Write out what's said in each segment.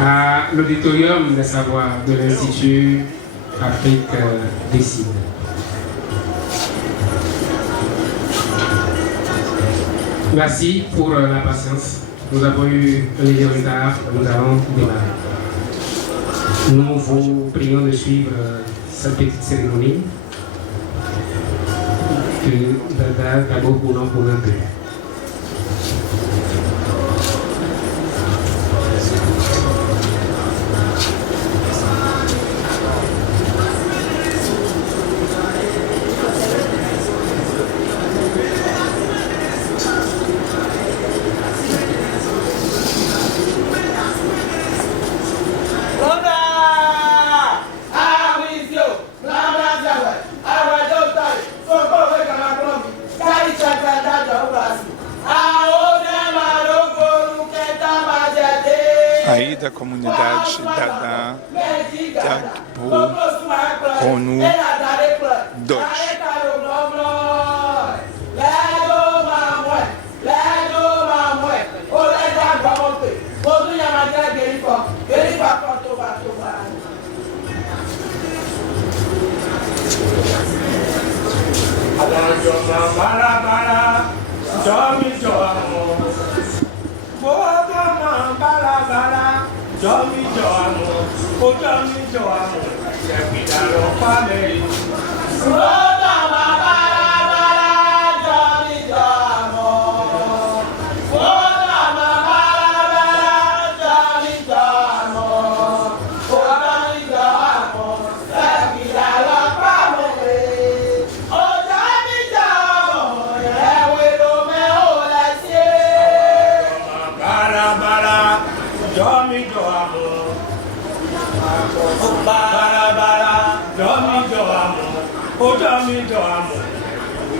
à l'auditorium des savoirs de l'Institut Afrique Décide. Merci pour la patience. Nous avons eu un léger retard, nous allons démarrer. Nous vous prions de suivre cette petite cérémonie d'abord pour nous présenter. Aí da comunidade Dada, Dagbo, Ronu, Dodge. Jomi Joamo, o Jomi Joamo, Sepidaro Family. Roda Mabara, Jomi Joamo. Roda Mabara, Jomi Joamo. O Jomi Joamo, Sepidaro Family. O Jomi Joamo, Ewe Romeo Lessie. Mabara, Jomi Joamo. Bara, Jomi Joamo, o Jomi Joamo,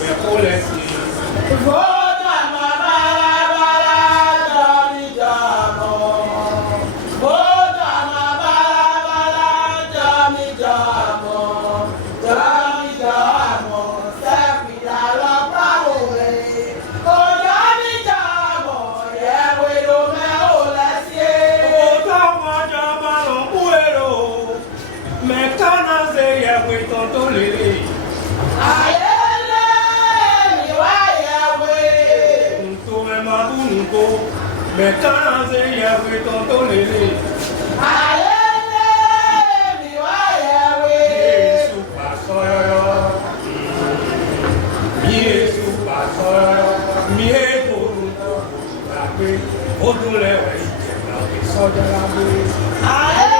me colesi. Voda Mabara, Jomi Joamo. Voda Mabara, Jomi Joamo. Jomi Joamo, Sepida la Pamole. O Jomi Joamo, Yewe Romeo Lessie. O Jomo Joamo, Muero. Mekana se yawe tonto lele. Ayele mi wa yawe. Nto me mabunko. Mekana se yawe tonto lele. Ayele mi wa yawe. Yesu pasoyo. Yesu pasoyo. Mi ekorunto. Lape odule we ikena we soja lape. Ayele.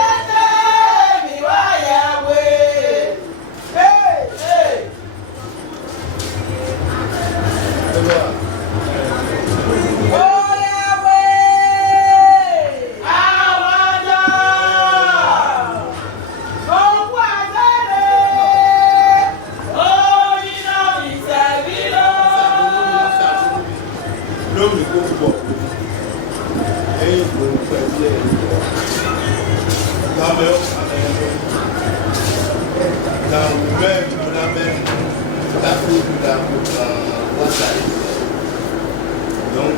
Donc,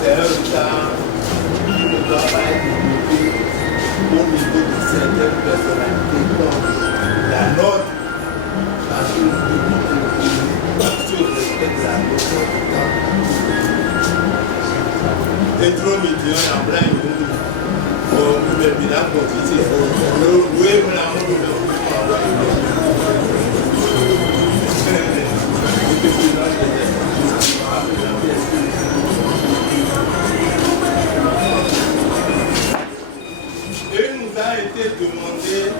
c'est un temps qui ne doit pas être limité au niveau de certaines personnalités comme la nôtre, parce que nous devons respecter la notion du temps. Et trop midi, on a plein de monde. Nous devons bien continuer. Nous devons et nous a été demandé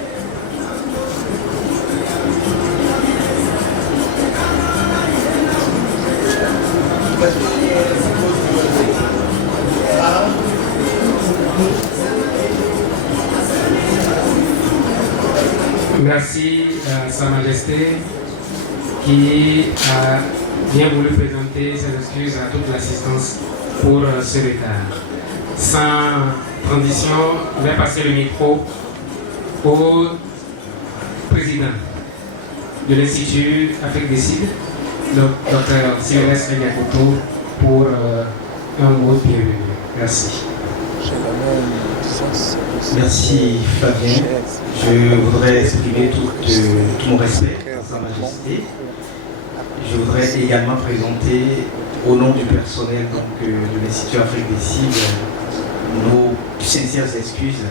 Merci à Sa Majesté qui a bien voulu présenter ses excuses à toute l'assistance pour ce retard. Sans transition, je vais passer le micro au président de l'Institut Afrique Décide, le Dr Sylvestre Yakoto, pour un mot de bienvenue. Merci. Merci Flavien. Je voudrais exprimer tout mon respect à Sa Majesté. Je voudrais également présenter au nom du personnel de l'Institut Afrique des Cibles nos sincères excuses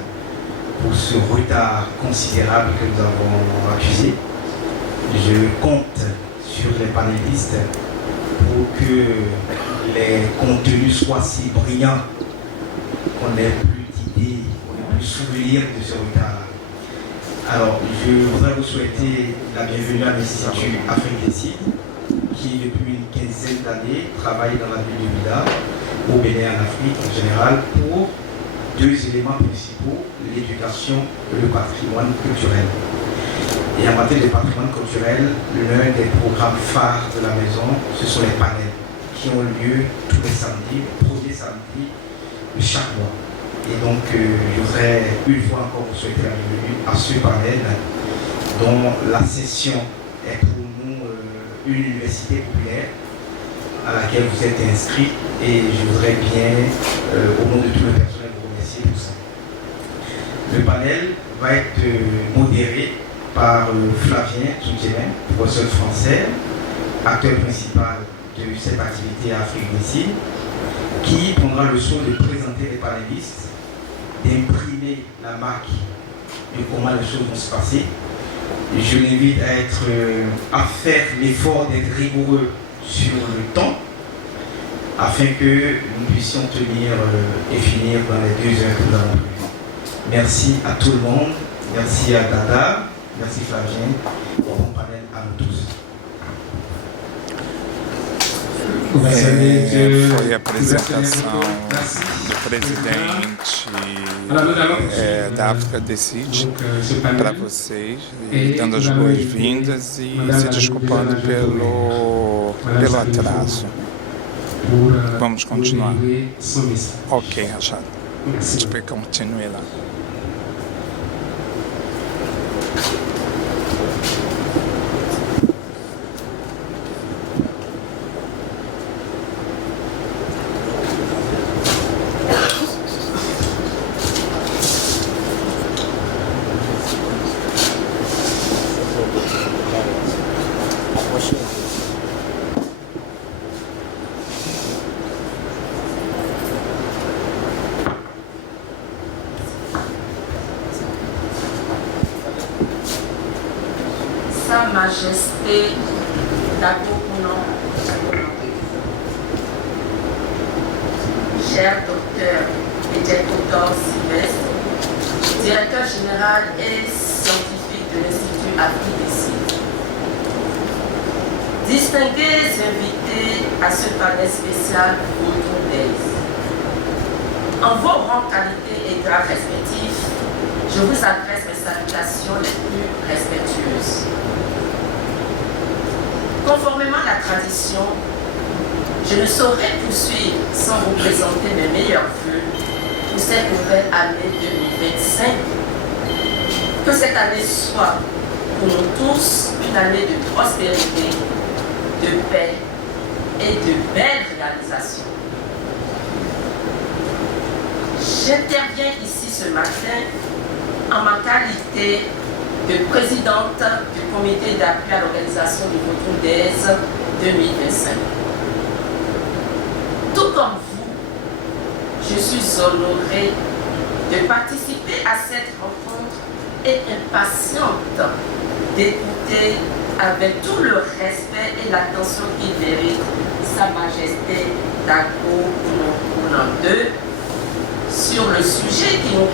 pour ce retard considérable que nous avons accusé. Je compte sur les panélistes pour que les contenus soient si brillants qu'on ait plus d'idées, qu'on ait plus souvenir de ce retard. Alors, je voudrais vous souhaiter la bienvenue à l'Institut Afrique des Cibles, qui depuis une quinzaine d'années travaille dans la ville de Ouidah, au Bénin en Afrique en général, pour deux éléments principaux, l'éducation et le patrimoine culturel. Et en matière de patrimoine culturel, l'un des programmes phares de la maison, ce sont les panels qui ont lieu tous les samedis, le premier samedi de chaque mois. Et donc, je voudrais une fois encore vous souhaiter la bienvenue à ce panel dont la session est pour nous une université populaire à laquelle vous êtes inscrits et je voudrais bien, au nom de tout le personnel, vous remercier pour ça. Le panel va être modéré par Flavien Toutiemen, professeur de français, acteur principal de cette activité à Afrique des Cibles, qui prendra le soin de présenter les panélistes, d'imprimer la marque de comment les choses vont se passer. Je l'invite à faire l'effort d'être rigoureux sur le temps afin que nous puissions tenir et finir dans les 2 heures que nous avons prévues. Merci à tout le monde, merci à Dada, merci Flavien, et bon panel à nous tous. Foi a apresentação do presidente da África Decide para vocês, e dando as boas-vindas e se desculpando pelo atraso. Vamos continuar. Ok, Rachado. Je peux continuer là. Sa Majesté Dagbo Kounon, cher docteur Edjekotor Sylvestre, directeur général et scientifique de l'Institut Afrique des Cibles. Distingués invités à ce panel spécial Vodou Days. En vos rangs, qualités et grades respectifs, je vous adresse mes salutations les plus respectueuses. Conformément à la tradition, je ne saurais poursuivre sans vous présenter mes meilleurs vœux pour cette nouvelle année 2025. Que cette année soit pour nous tous une année de prospérité, de paix et de belles réalisations. J'interviens ici ce matin en ma qualité de présidente du comité d'appui à l'organisation du Vodou Days 2025. Tout comme vous, je suis honorée de participer à cette rencontre et impatiente d'écouter avec tout le respect et l'attention qu'il mérite Sa Majesté Dagbo Kounon II sur le sujet qui nous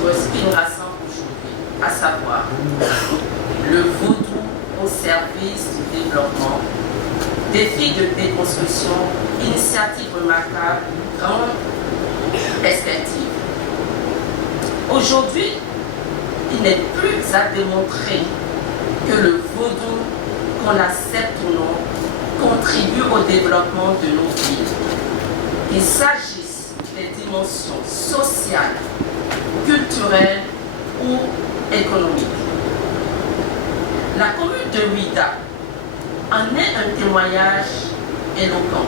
rassemble aujourd'hui, à savoir le vaudou au service du développement, défi de déconstruction, initiative remarquable, grande perspective. Aujourd'hui, il n'est plus à démontrer que le vaudou, qu'on l'accepte ou non, contribue au développement de nos villes. Qu'il s'agisse des dimensions sociales, culturelles ou économiques. La commune de Ouidah en est un témoignage éloquent.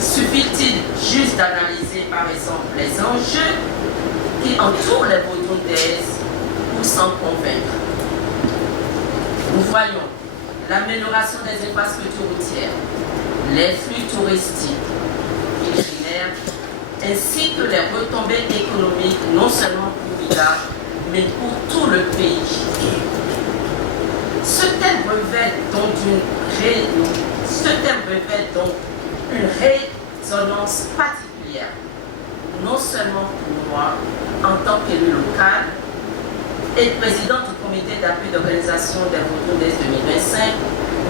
Suffit-il juste d'analyser par exemple les enjeux qui entourent les Vaudrondaises pour s'en convaincre. Nous voyons l'amélioration des infrastructures routières, les flux touristiques qu'ils génèrent, ainsi que les retombées économiques non seulement pour Ouidah, mais pour tout le pays. Ce thème revêt donc une résonance particulière, non seulement pour moi, en tant qu'élu local et président du comité d'appui d'organisation des Vaudrondaises 2025,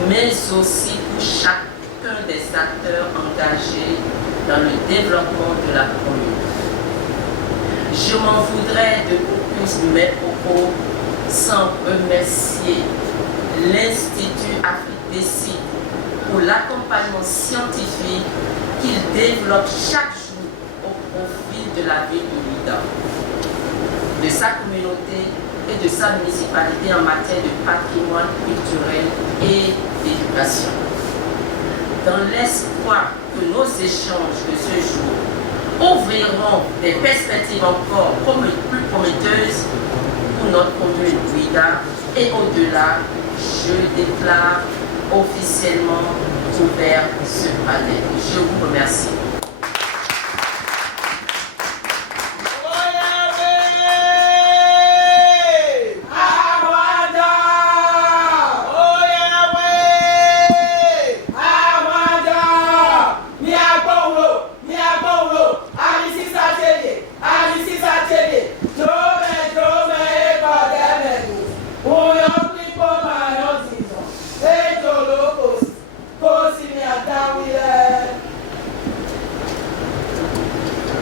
mais aussi pour chacun des acteurs engagés dans le développement de la commune. Je m'en voudrais de beaucoup mes propos sans remercier l'Institut Afrique Décide pour l'accompagnement scientifique qu'il développe chaque jour au profit de la ville de Ouidah, de sa communauté et de sa municipalité en matière de patrimoine culturel et d'éducation. Dans l'espoir que nos échanges de ce jour ouvriront des perspectives encore plus prometteuses pour notre commune Ouidah et au-delà, je déclare officiellement ouvert ce panel. Je vous remercie.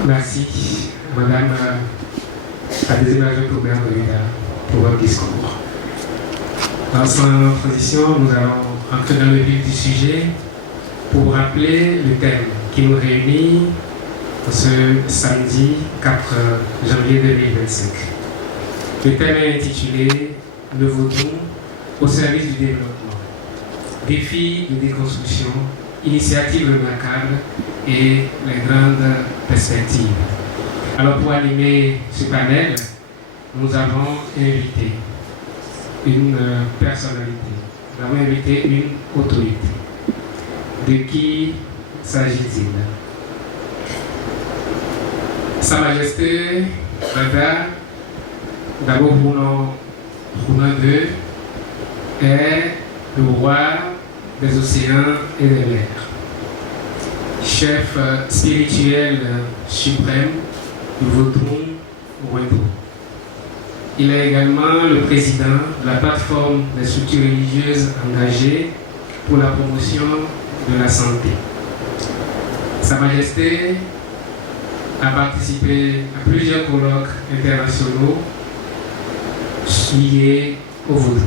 Merci, Madame la deuxième adjointe au maire de Ouidah, pour votre discours. Sans transition, nous allons entrer dans le vif du sujet pour rappeler le thème qui nous réunit ce samedi 4 janvier 2025. Le thème est intitulé « Le Vaudou au service du développement. Défis de déconstruction, initiatives remarquables et les grandes perspectives ». Alors pour animer ce panel, nous avons invité une personnalité, nous avons invité une autorité. De qui s'agit-il? Sa Majesté, Bada, d'abord pour nous deux, est le roi des océans et des mers, chef spirituel suprême du Vaudou-Rwendo. Il est également le président de la plateforme des structures religieuses engagées pour la promotion de la santé. Sa Majesté a participé à plusieurs colloques internationaux liés au Vaudou.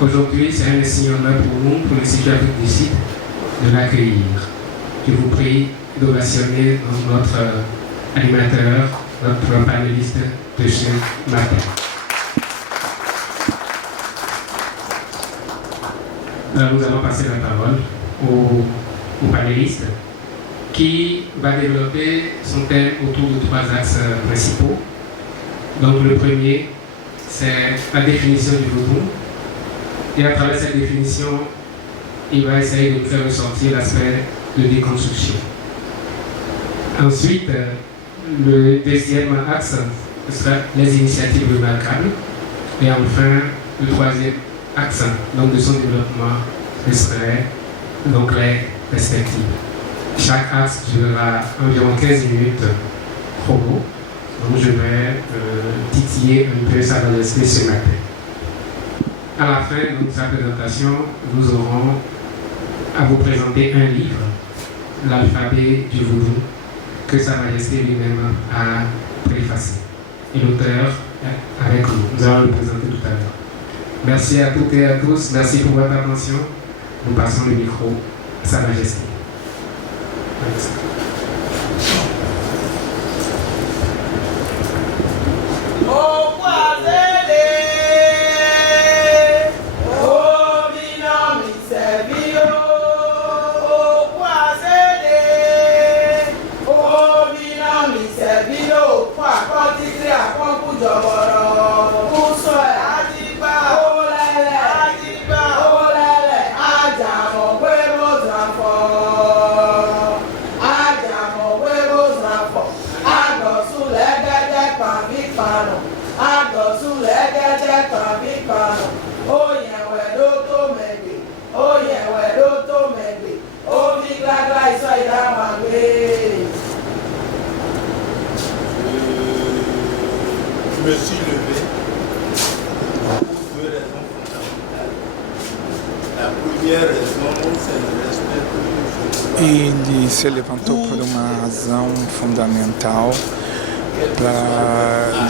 Aujourd'hui, c'est un signe honneur pour nous, pour l'Institut Afrique du Sud, de l'accueillir. Je vous prie d'ovationner notre animateur, notre panéliste de ce matin. Alors, nous allons passer la parole au panéliste qui va développer son thème autour de 3 axes principaux. Donc le premier, c'est la définition du Vaudou. Et à travers cette définition, il va essayer de nous faire ressortir l'aspect de déconstruction. Ensuite, le deuxième axe sera les initiatives remarquables. Et enfin, le troisième axe donc, de son développement serait donc les perspectives. Chaque axe durera environ 15 minutes chrono. Donc je vais titiller un peu sa majesté ce matin. À la fin de sa présentation, nous aurons à vous présenter un livre, L'alphabet du Vaudou, que sa majesté lui-même a préfacé. Et l'auteur est avec nous. Nous allons le présenter tout à l'heure. Merci à toutes et à tous. Merci pour votre attention. Nous passons le micro à sa majesté. Merci. Qua Et je me suis levé pour deux raisons fondamentales. La première raison, c'est le respect que Ele se levantou por uma razão fundamental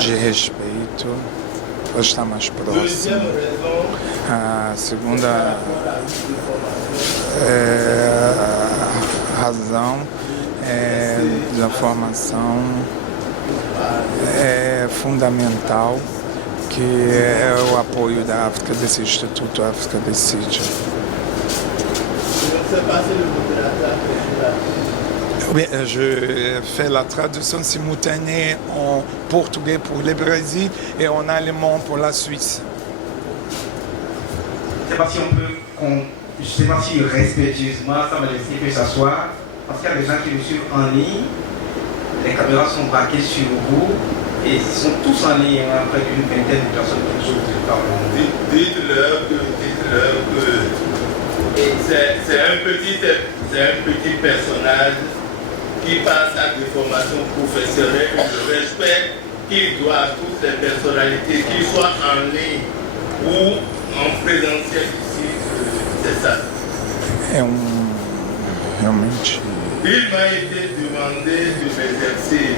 de respeito, para estar mais próximo. A segunda razão da formação é fundamental, que é o apoio da África, desse Instituto África Decide. Oui, je fais la traduction simultanée en portugais pour le Brésil et en allemand pour la Suisse. Je ne sais pas si on peut, je sais pas si respectueusement Sa Majesté peut s'asseoir, parce qu'il y a des gens qui nous suivent en ligne, les caméras sont braquées sur vous et ils sont tous en ligne, près d'une vingtaine de personnes qui nous suivent. Dites-leur que c'est un petit personnage qui par sa déformation professionnelle, le respect qu'il doit à toutes les personnalités, qu'ils soient en ligne ou en présentiel ici, c'est ça. Realmente. Il m'a été demandé de m'exercer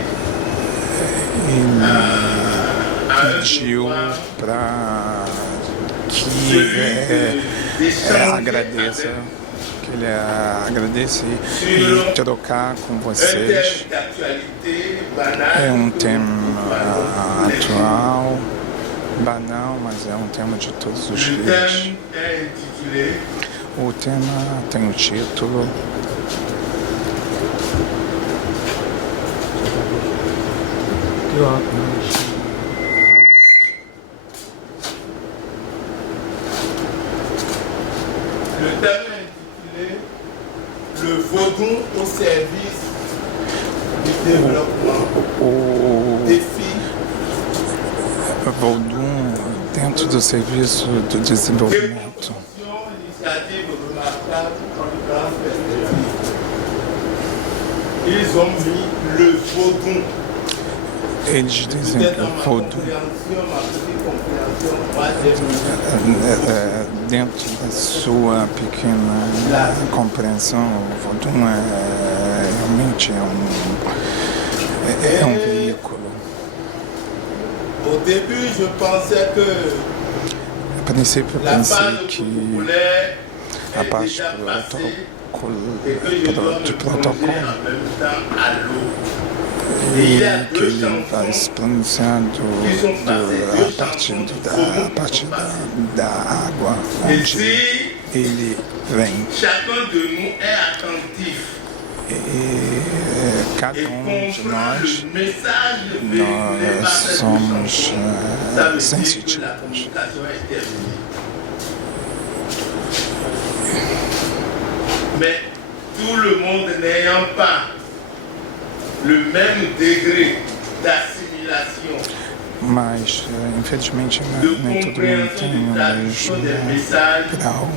pediu para que agradeça, que ele agradece e trocar com vocês. É tema atual, banal, mas é tema de todos os dias. O tema tem o título Le thème est intitulé Le Vaudou au service du développement. Défi. Vaudou dentro do serviço do desenvolvimento. Ils ont mis le Vaudou. Eles dizem que o Vaudou, dentro da sua pequena compreensão, o Vaudou realmente é um veículo. Au début, je pensais que a princípio, eu pensei que a parte de protocolo e que ele vai exponenciando a partir da água onde ele vem. E cada de nós somos sensitivos. Mais tout le monde n'ayant pas le même degré d'assimilation, mas infelizmente nem todo mundo tem o mesmo grau.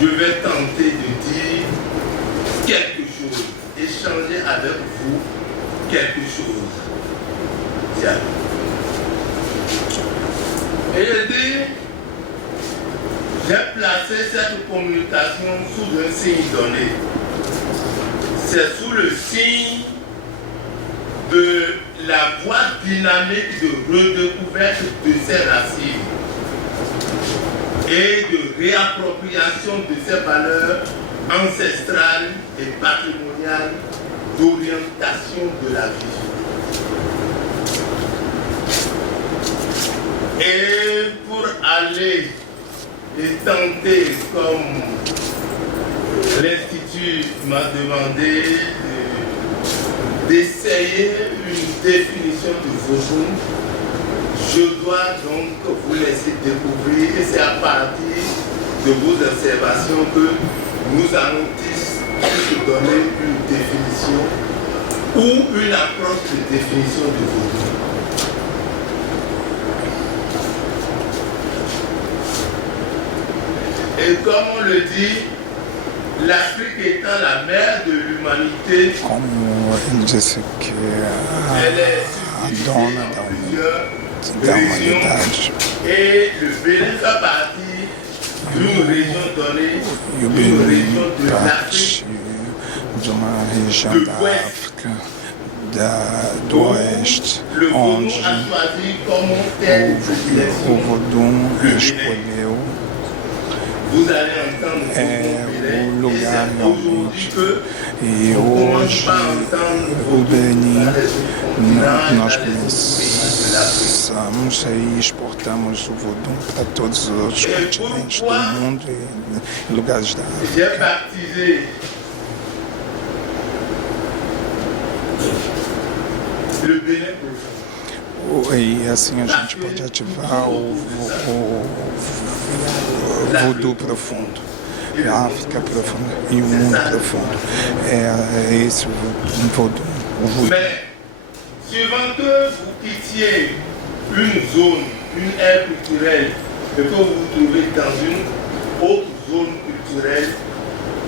Je vais tenter de dire quelque chose, échanger avec vous quelque chose. Tiens. Et je dis, j'ai placé cette communication sous un signe donné. C'est sous le signe de la voie dynamique de redécouverte de ses racines et de réappropriation de ses valeurs ancestrales et patrimoniales d'orientation de la vie. Et pour aller et tenter, comme l'Institut m'a demandé d'essayer une définition de Vaudou, je dois donc vous laisser découvrir, et c'est à partir de vos observations que nous allons tous donner une définition ou une approche de définition de Vaudou. Et comme on le dit, l'Afrique étant la mère de l'humanité, Como ele disse que elle est a subdivisée dona en da plusieurs humanidade. régions. Et le Bénin fait partie d'une région donnée, E o d'une Benin région de parte l'Afrique de uma região do da Ouest. África, do Oeste, Le Vodou onde a choisi comme terre de o prédilection. Vodun escolheu Vous allez entendre é Vodou o Bénin, et lugar c'est aujourd'hui realmente. que E on commence hoje pas à entendre o Vodou Benin, dans les autres continents, nós dans les autres pays de l'Afrique. começamos e exportamos o Vodun para todos os outros continentes do mundo e lugares da J'ai África. baptisé le Bénin profond. E assim a gente pode ativar o voodoo profundo, a África profunda e o mundo profundo. É esse o voodoo. Mais suivant que vous quittiez une zone, une aire culturelle, et que vous vous trouvez dans une autre zone culturelle,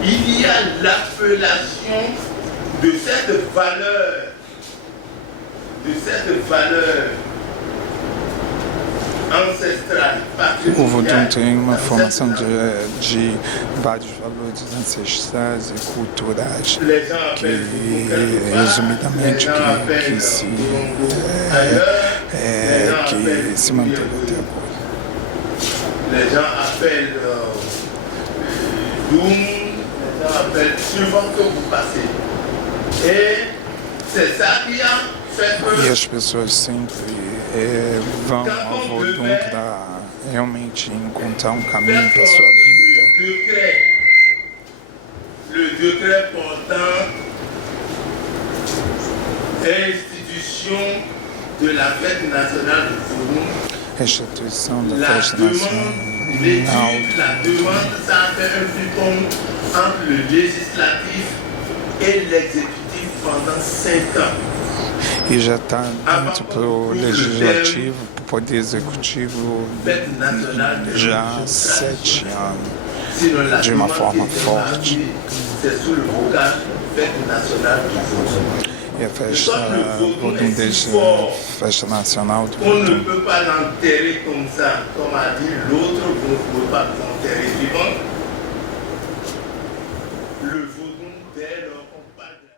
il y a l'appellation de cette valeur ancestrale, O voodoo patrimoniale, tem uma formação de vários valores ancestrais e culturais Les gens que, appellent Vodou quelque part, resumidamente, les gens appellent que se, Bongo ailleurs, les gens appellent que se manteve até Bouillabou. agora. Les gens appellent Doum, les gens appellent suivant que vous passez. Et c'est ça qui a fait E que as pessoas sempre vão ao Vodun para realmente encontrar um caminho para a sua vida. le décret portant institution de la fête nationale du Vodou, A instituição da la festa demande, nacional, l'étude, la demande, ça a fait un ping-pong entre le législatif et l'exécutif pendant 5 ans. e já está dentro para o legislativo, para o poder executivo, Fête nationale de já há l'Union 7 anos. Sinon, la de uma demande forma qui était forte. mariée, c'est sous le vocable fête nationale du Vodou. E a festa Vodun desde a festa nacional do On ne Vodun. peut pas l'enterrer comme ça, comme a dit l'autre, vous ne pouvez pas l'enterrer vivant. Le